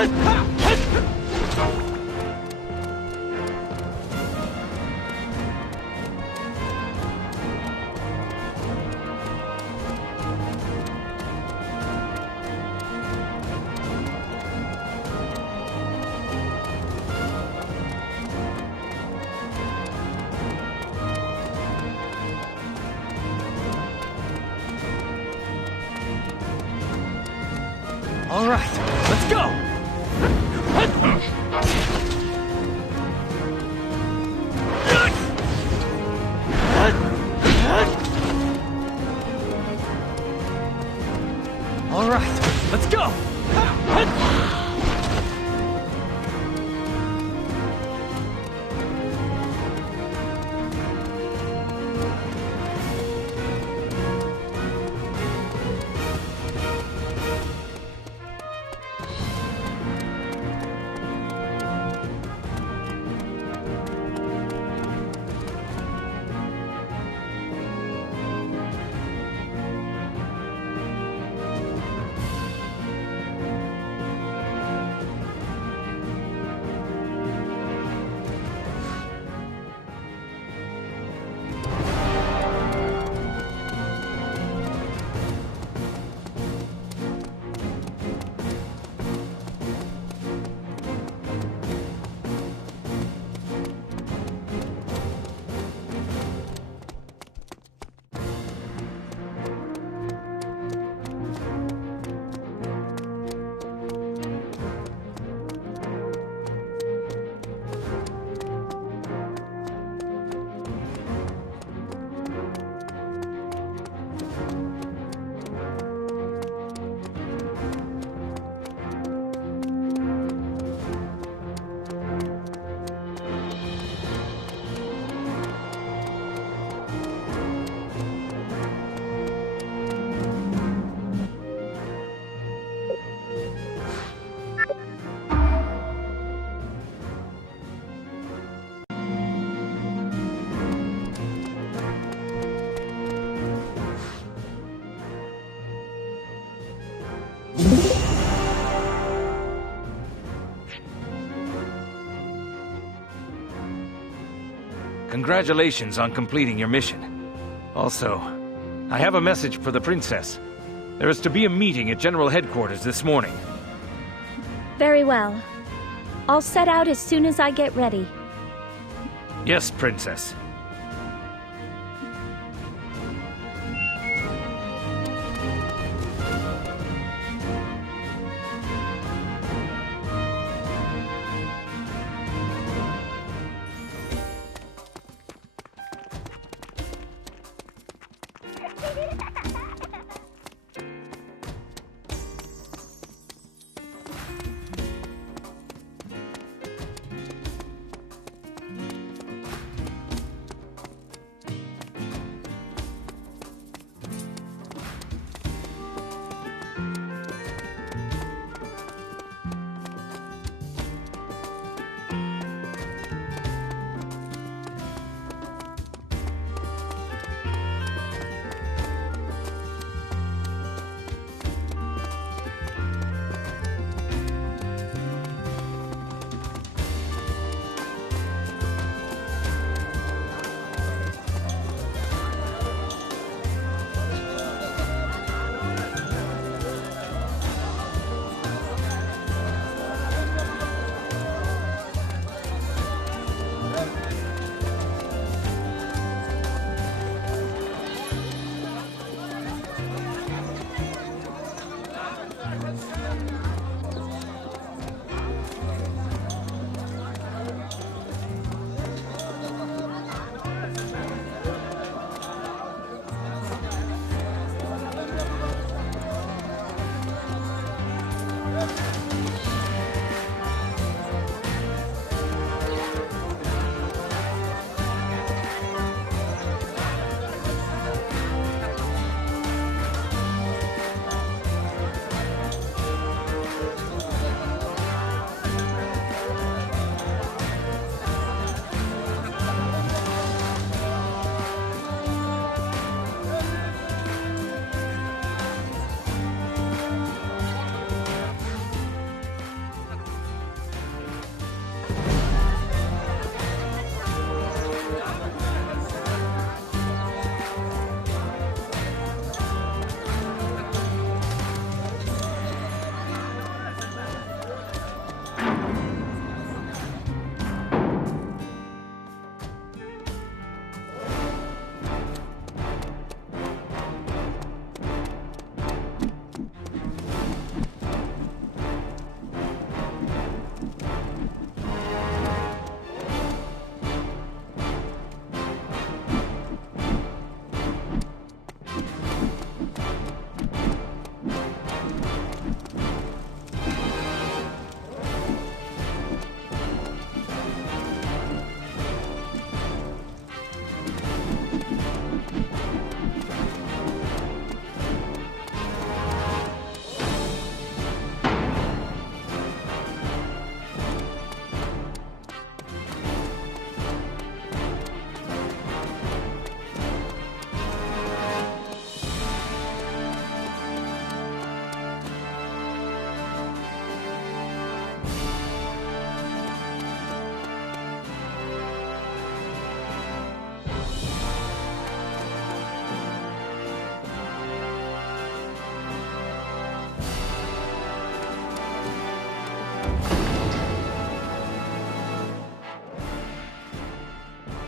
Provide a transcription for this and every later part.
All right, let's go! All right, let's go! Congratulations on completing your mission. Also, I have a message for the princess. There is to be a meeting at General Headquarters this morning. Very well. I'll set out as soon as I get ready. Yes, Princess.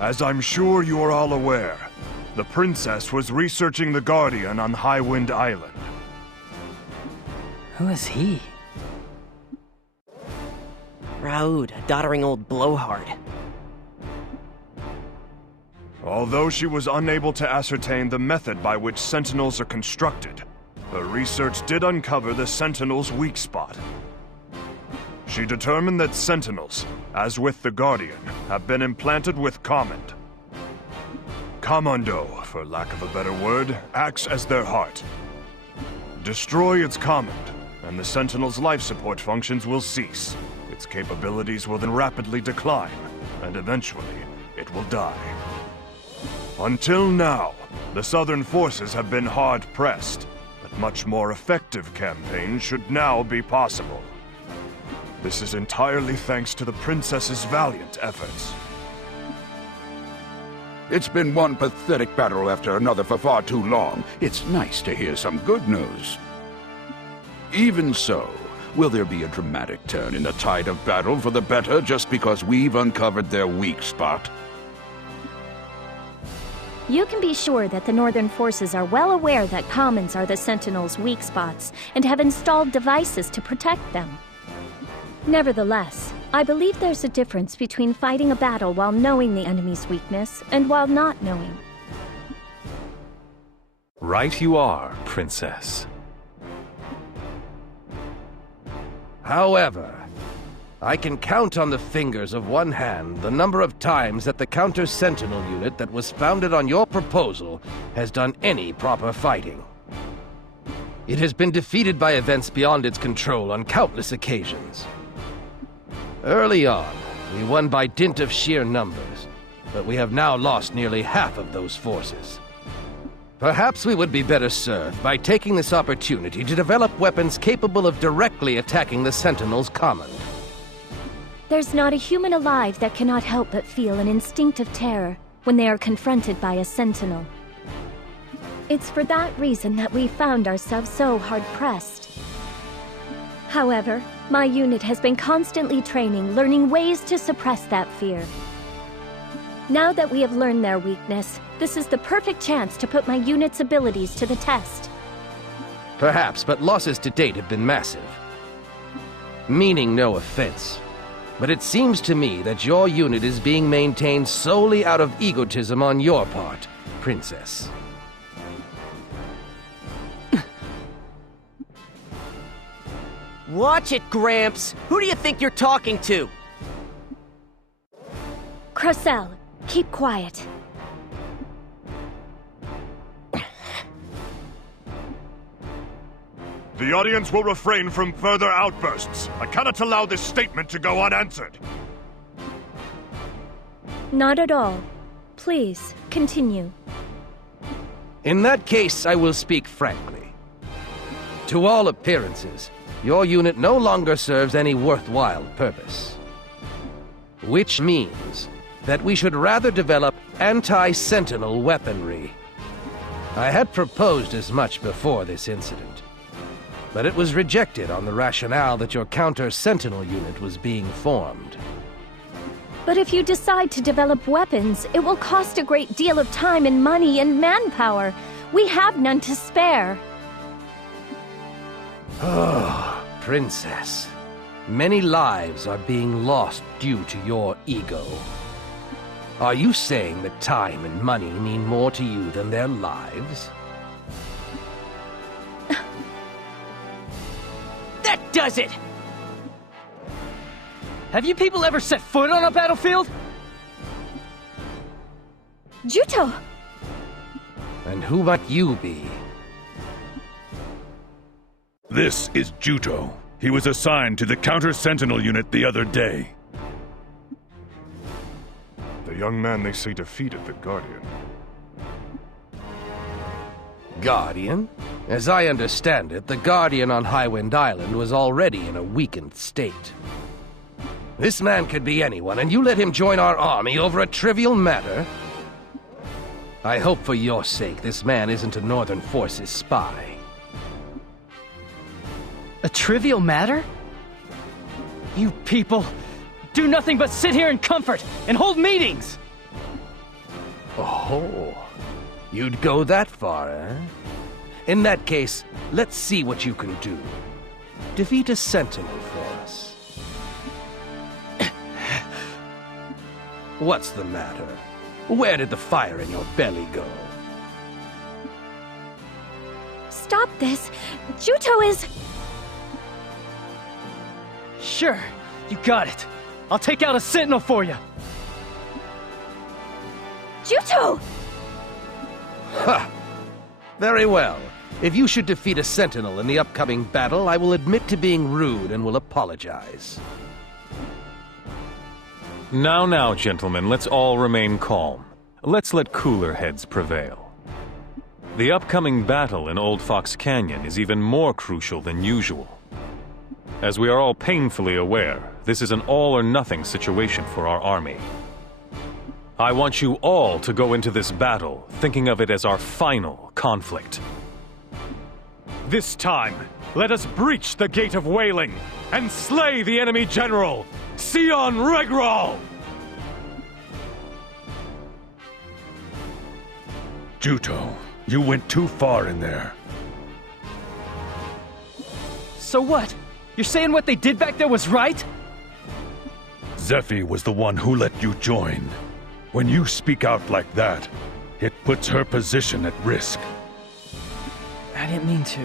As I'm sure you are all aware, the princess was researching the Guardian on Highwind Island. Who is he? Raoud, a doddering old blowhard. Although she was unable to ascertain the method by which Sentinels are constructed, her research did uncover the Sentinel's weak spot. She determined that Sentinels, as with the Guardian, have been implanted with Command. Commando, for lack of a better word, acts as their heart. Destroy its Command, and the Sentinel's life support functions will cease. Its capabilities will then rapidly decline, and eventually, it will die. Until now, the Southern forces have been hard-pressed, but much more effective campaigns should now be possible. This is entirely thanks to the Princess's valiant efforts. It's been one pathetic battle after another for far too long. It's nice to hear some good news. Even so, will there be a dramatic turn in the tide of battle for the better just because we've uncovered their weak spot? You can be sure that the Northern forces are well aware that Commons are the Sentinels' weak spots and have installed devices to protect them. Nevertheless, I believe there's a difference between fighting a battle while knowing the enemy's weakness and while not knowing. Right you are, Princess. However, I can count on the fingers of one hand the number of times that the Counter-Sentinel unit that was founded on your proposal has done any proper fighting. It has been defeated by events beyond its control on countless occasions. Early on, we won by dint of sheer numbers, but we have now lost nearly half of those forces. Perhaps we would be better served by taking this opportunity to develop weapons capable of directly attacking the Sentinel's command. There's not a human alive that cannot help but feel an instinctive terror when they are confronted by a Sentinel. It's for that reason that we found ourselves so hard-pressed. However, my unit has been constantly training, learning ways to suppress that fear. Now that we have learned their weakness, this is the perfect chance to put my unit's abilities to the test. Perhaps, but losses to date have been massive. Meaning no offense, but it seems to me that your unit is being maintained solely out of egotism on your part, Princess. Watch it, Gramps! Who do you think you're talking to? Crocell, keep quiet. The audience will refrain from further outbursts. I cannot allow this statement to go unanswered. Not at all. Please, continue. In that case, I will speak frankly. To all appearances, your unit no longer serves any worthwhile purpose. Which means that we should rather develop anti-Sentinel weaponry. I had proposed as much before this incident, but it was rejected on the rationale that your counter-Sentinel unit was being formed. But if you decide to develop weapons, it will cost a great deal of time and money and manpower. We have none to spare. Oh, Princess. Many lives are being lost due to your ego. Are you saying that time and money mean more to you than their lives? That does it! Have you people ever set foot on a battlefield? Juto! And who might you be? This is Juto. He was assigned to the Counter-Sentinel unit the other day. The young man they say defeated the Guardian. Guardian? As I understand it, the Guardian on Highwind Island was already in a weakened state. This man could be anyone, and you let him join our army over a trivial matter? I hope for your sake this man isn't a Northern Forces spy. A trivial matter? You people do nothing but sit here in comfort and hold meetings! Oh, you'd go that far, eh? In that case, let's see what you can do. Defeat a sentinel for us. What's the matter? Where did the fire in your belly go? Stop this! Juto is... Sure, you got it. I'll take out a sentinel for you. Juto! Ha! Very well. If you should defeat a sentinel in the upcoming battle, I will admit to being rude and will apologize. Now, gentlemen, let's all remain calm. Let's let cooler heads prevail. The upcoming battle in Old Fox Canyon is even more crucial than usual. As we are all painfully aware, this is an all-or-nothing situation for our army. I want you all to go into this battle thinking of it as our final conflict. This time, let us breach the Gate of Wailing and slay the enemy general, Sion Regral! Juto, you went too far in there. So what? You're saying what they did back there was right? Zephy was the one who let you join. When you speak out like that, it puts her position at risk. I didn't mean to.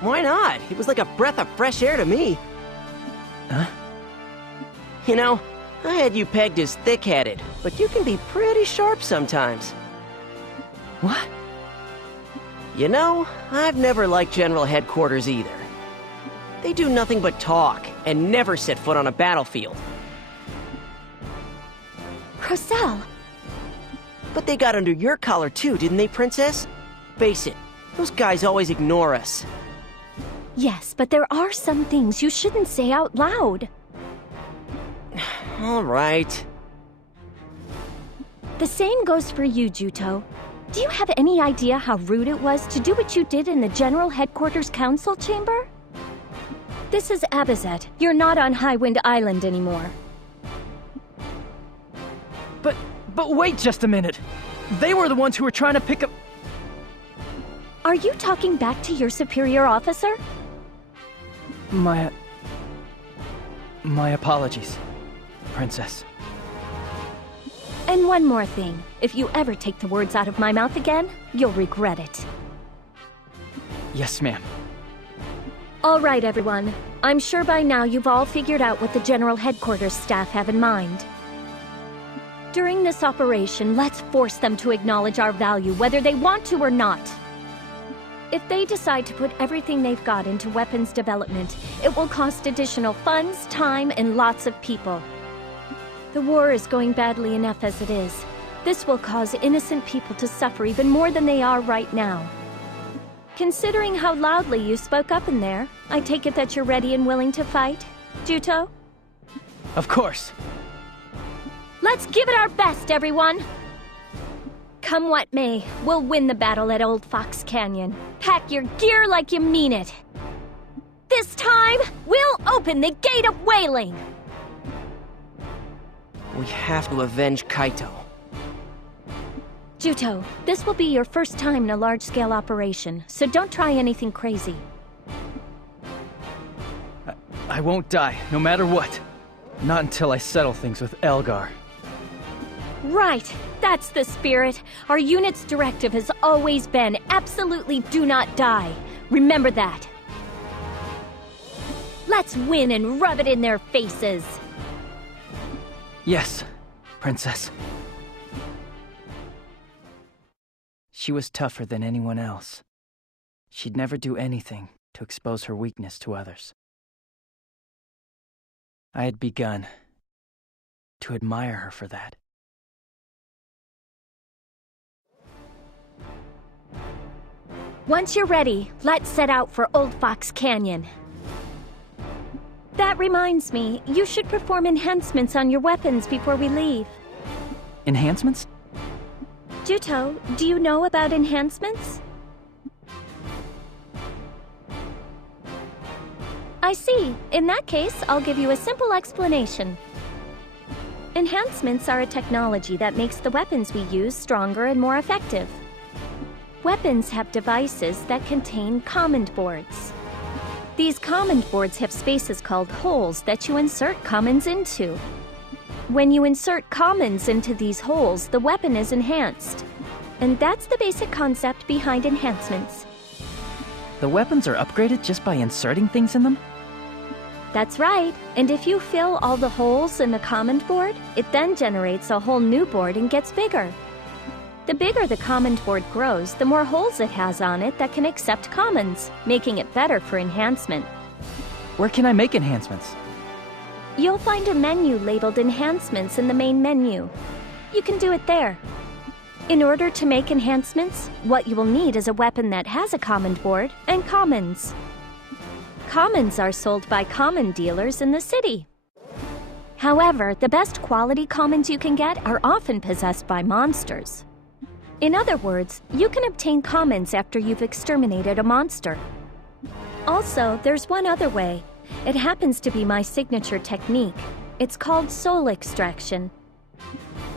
Why not? It was like a breath of fresh air to me. Huh? You know, I had you pegged as thick-headed, but you can be pretty sharp sometimes. What? You know, I've never liked General Headquarters either. They do nothing but talk, and never set foot on a battlefield. Crocell! But they got under your collar too, didn't they, Princess? Face it, those guys always ignore us. Yes, but there are some things you shouldn't say out loud. All right. The same goes for you, Juto. Do you have any idea how rude it was to do what you did in the General Headquarters Council Chamber? This is Abizet. You're not on Highwind Island anymore. But wait just a minute. They were the ones who were trying to pick up... Are you talking back to your superior officer? My apologies, Princess. And one more thing. If you ever take the words out of my mouth again, you'll regret it. Yes, ma'am. All right, everyone. I'm sure by now you've all figured out what the General Headquarters staff have in mind. During this operation, let's force them to acknowledge our value, whether they want to or not. If they decide to put everything they've got into weapons development, it will cost additional funds, time, and lots of people. The war is going badly enough as it is. This will cause innocent people to suffer even more than they are right now. Considering how loudly you spoke up in there, I take it that you're ready and willing to fight, Juto? Of course. Let's give it our best, everyone! Come what may, we'll win the battle at Old Fox Canyon. Pack your gear like you mean it. This time, we'll open the Gate of Wailing! We have to avenge Kaito. Juto, this will be your first time in a large-scale operation, so don't try anything crazy. I won't die, no matter what. Not until I settle things with Elgar. Right, that's the spirit. Our unit's directive has always been absolutely do not die. Remember that. Let's win and rub it in their faces. Yes, Princess. She was tougher than anyone else. She'd never do anything to expose her weakness to others. I had begun to admire her for that. Once you're ready, let's set out for Old Fox Canyon. That reminds me, you should perform enhancements on your weapons before we leave. Enhancements? Juto, do you know about enhancements? I see. In that case, I'll give you a simple explanation. Enhancements are a technology that makes the weapons we use stronger and more effective. Weapons have devices that contain command boards. These command boards have spaces called holes that you insert commands into. When you insert commands into these holes, the weapon is enhanced. And that's the basic concept behind enhancements. The weapons are upgraded just by inserting things in them? That's right, and if you fill all the holes in the command board, it then generates a whole new board and gets bigger. The bigger the command board grows, the more holes it has on it that can accept commands, making it better for enhancement. Where can I make enhancements? You'll find a menu labeled Enhancements in the main menu. You can do it there. In order to make enhancements, what you will need is a weapon that has a command board and commands. Commands are sold by common dealers in the city. However, the best quality commands you can get are often possessed by monsters. In other words, you can obtain commands after you've exterminated a monster. Also, there's one other way. It happens to be my signature technique. It's called soul extraction.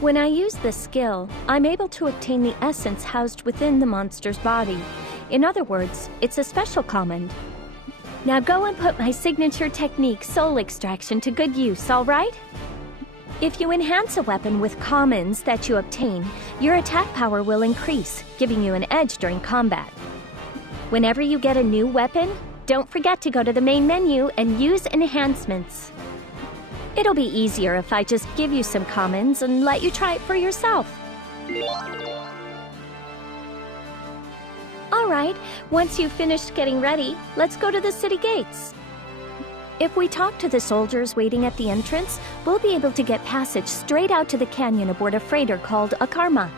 When I use this skill, I'm able to obtain the essence housed within the monster's body. In other words, it's a special command. Now go and put my signature technique, soul extraction, to good use, all right? If you enhance a weapon with commands that you obtain, your attack power will increase, giving you an edge during combat. Whenever you get a new weapon, don't forget to go to the main menu and use enhancements. It'll be easier if I just give you some commands and let you try it for yourself. Alright, once you've finished getting ready, let's go to the city gates. If we talk to the soldiers waiting at the entrance, we'll be able to get passage straight out to the canyon aboard a freighter called a Karma.